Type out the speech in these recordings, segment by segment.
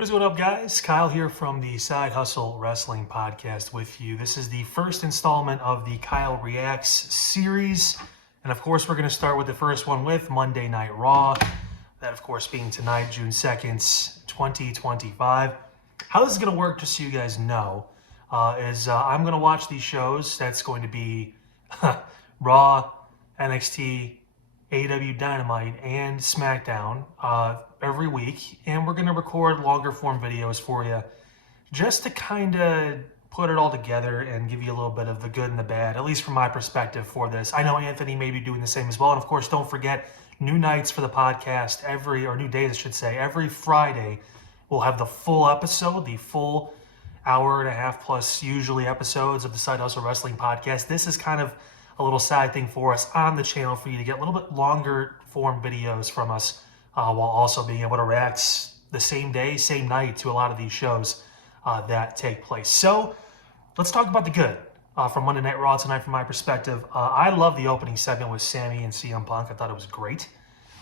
What is going up, guys? Kyle here from the Side Hustle Wrestling Podcast with you. This is the first installment of the Kyle Reacts series. And of course, we're going to start with the first one with Monday Night Raw. That, of course, being tonight, June 2nd, 2025. How this is going to work, just so you guys know, is I'm going to watch these shows. That's going to be Raw, NXT, AEW Dynamite, and SmackDown every week, and we're going to record longer form videos for you just to kind of put it all together and give you a little bit of the good and the bad, at least from my perspective for this. I know Anthony may be doing the same as well, and of course, don't forget new nights for the podcast new days, I should say, every Friday. We'll have the full episode, the full hour and a half plus usually episodes of the Side Hustle Wrestling Podcast. This is kind of a little side thing for us on the channel for you to get a little bit longer form videos from us while also being able to react the same day, same night to a lot of these shows that take place. So let's talk about the good from Monday Night Raw tonight from my perspective. I love the opening segment with Sammy and CM Punk. I thought it was great.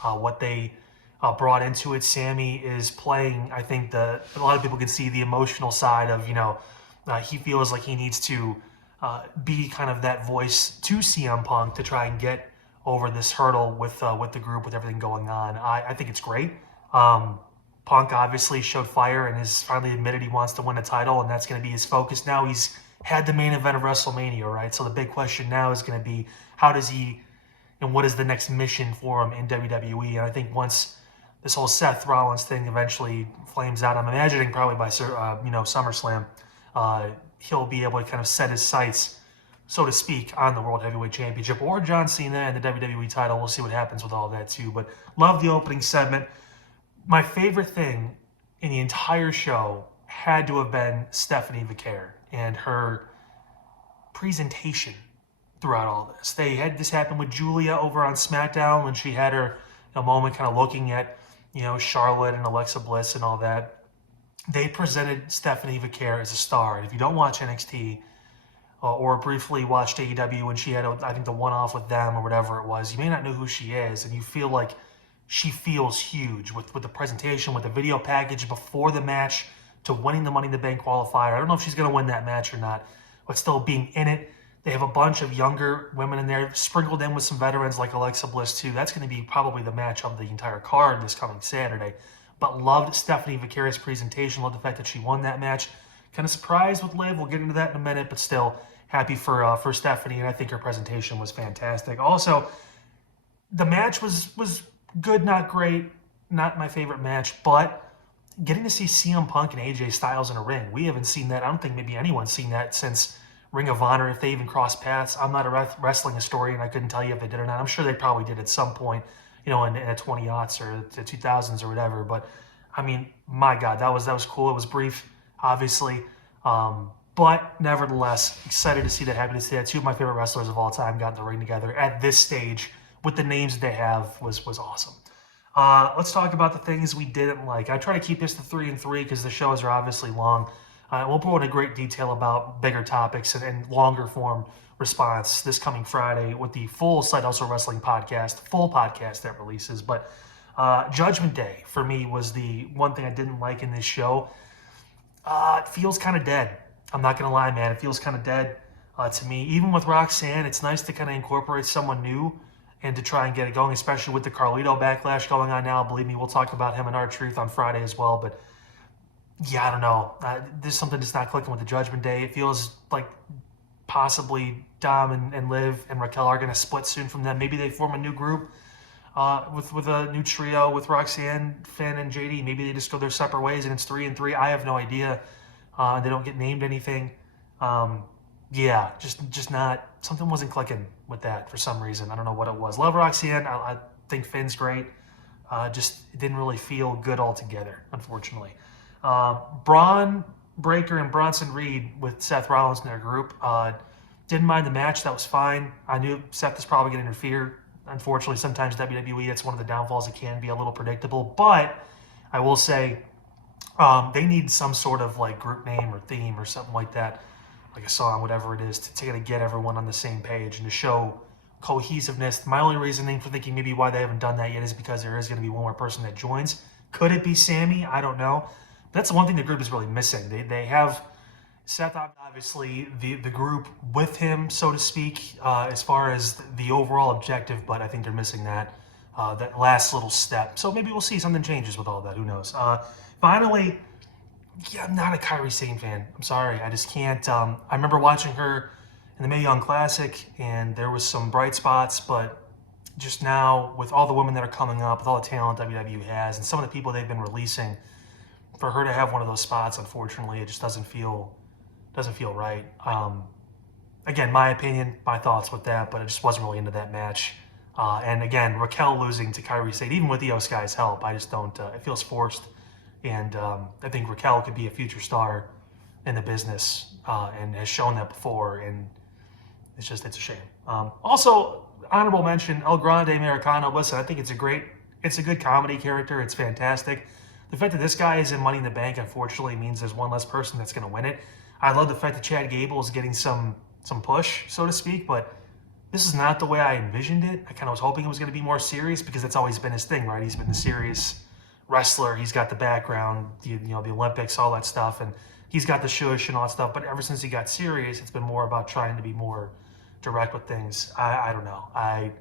What they brought into it. Sammy is playing, I think a lot of people can see the emotional side of, he feels like he needs to be kind of that voice to CM Punk to try and get over this hurdle with the group, with everything going on. I think it's great. Punk obviously showed fire and has finally admitted he wants to win a title, and that's going to be his focus now. He's had the main event of WrestleMania, right? So the big question now is going to be, how does he, and what is the next mission for him in WWE? And I think once this whole Seth Rollins thing eventually flames out, I'm imagining probably by SummerSlam, he'll be able to kind of set his sights, so to speak, on the World Heavyweight Championship or John Cena and the WWE title. We'll see what happens with all that too. But love the opening segment. My favorite thing in the entire show had to have been Stephanie Vicaire and her presentation throughout all this. They had this happen with Julia over on SmackDown when she had her moment kind of looking at, Charlotte and Alexa Bliss and all that. They presented Stephanie Vicaire as a star. And if you don't watch NXT or briefly watched AEW when she had, I think, the one-off with them or whatever it was, you may not know who she is, and you feel like she feels huge with the presentation, with the video package before the match to winning the Money in the Bank qualifier. I don't know if she's going to win that match or not, but still being in it. They have a bunch of younger women in there, sprinkled in with some veterans like Alexa Bliss too. That's going to be probably the match of the entire card this coming Saturday. But loved Stephanie Vicaire's presentation, loved the fact that she won that match. Kind of surprised with Liv. We'll get into that in a minute, but still happy for Stephanie, and I think her presentation was fantastic. Also, the match was good, not great, not my favorite match, but getting to see CM Punk and AJ Styles in a ring, we haven't seen that. I don't think maybe anyone's seen that since Ring of Honor, if they even crossed paths. I'm not a wrestling historian. I couldn't tell you if they did or not. I'm sure they probably did at some point, in the 20-aughts or the 2000s or whatever. But, I mean, my God, that was cool. It was brief, obviously. But nevertheless, excited to see that happen. To see that two of my favorite wrestlers of all time got in the ring together at this stage with the names that they have was awesome. Let's talk about the things we didn't like. I try to keep this to 3 and 3 because the shows are obviously long. We'll go into great detail about bigger topics and longer form response this coming Friday with the full Side Hustle Wrestling Podcast, full podcast that releases. But Judgment Day, for me, was the one thing I didn't like in this show. It feels kind of dead. I'm not going to lie, man. It feels kind of dead to me. Even with Roxanne, it's nice to kind of incorporate someone new and to try and get it going, especially with the Carlito backlash going on now. Believe me, we'll talk about him and R-Truth on Friday as well. But yeah, I don't know. There's something that's not clicking with the Judgment Day. It feels like possibly Dom and Liv and Raquel are going to split soon from them. Maybe they form a new group with a new trio with Roxanne, Finn, and JD. Maybe they just go their separate ways and it's 3 and 3. I have no idea. They don't get named anything. Yeah, just not. Something wasn't clicking with that for some reason. I don't know what it was. Love Roxanne. I think Finn's great. Just it didn't really feel good altogether, unfortunately. Braun Breaker and Bronson Reed with Seth Rollins in their group. Didn't mind the match. That was fine. I knew Seth was probably going to interfere. Unfortunately, sometimes WWE, that's one of the downfalls. It can be a little predictable. But I will say they need some sort of like group name or theme or something like that, like a song, whatever it is, to kind of get everyone on the same page and to show cohesiveness. My only reasoning for thinking maybe why they haven't done that yet is because there is going to be one more person that joins. Could it be Sammy? I don't know. That's the one thing the group is really missing. They have Seth, obviously, the group with him, so to speak, as far as the overall objective, but I think they're missing that last little step. So maybe we'll see something changes with all that. Who knows? Finally, yeah, I'm not a Kairi Sane fan. I'm sorry. I just can't. I remember watching her in the Mae Young Classic, and there was some bright spots, but just now, with all the women that are coming up, with all the talent WWE has, and some of the people they've been releasing, for her to have one of those spots, unfortunately, it just doesn't feel right. Again, my opinion, my thoughts with that, but I just wasn't really into that match. And again, Raquel losing to Kairi Sane, even with Io Sky's help, I just don't. It feels forced, and I think Raquel could be a future star in the business, and has shown that before. And it's a shame. Also, honorable mention, El Grande Americano. Listen, I think it's a good comedy character. It's fantastic. The fact that this guy is in Money in the Bank, unfortunately, means there's one less person that's going to win it. I love the fact that Chad Gable is getting some push, so to speak, but this is not the way I envisioned it. I kind of was hoping it was going to be more serious, because that's always been his thing, right? He's been the serious wrestler. He's got the background, the Olympics, all that stuff, and he's got the shush and all that stuff. But ever since he got serious, it's been more about trying to be more direct with things. I don't know.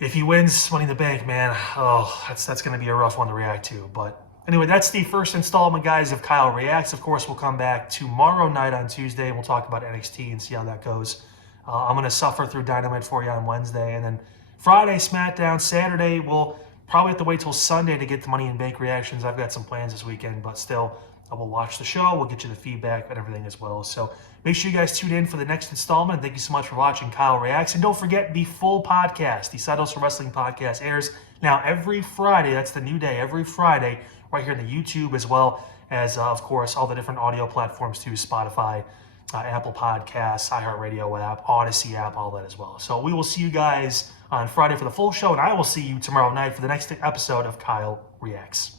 If he wins Money in the Bank, man, that's going to be a rough one to react to. But anyway, that's the first installment, guys, of Kyle Reacts. Of course, we'll come back tomorrow night on Tuesday, and we'll talk about NXT and see how that goes. I'm going to suffer through Dynamite for you on Wednesday, and then Friday, SmackDown. Saturday, we'll probably have to wait till Sunday to get the Money in the Bank reactions. I've got some plans this weekend, but still, I will watch the show. We'll get you the feedback and everything as well. So make sure you guys tune in for the next installment. Thank you so much for watching Kyle Reacts. And don't forget, the full podcast, the Side Hustle Wrestling Podcast, airs now every Friday. That's the new day, every Friday, right here on the YouTube, as well as, of course, all the different audio platforms too, Spotify, Apple Podcasts, iHeartRadio app, Odyssey app, all that as well. So we will see you guys on Friday for the full show, and I will see you tomorrow night for the next episode of Kyle Reacts.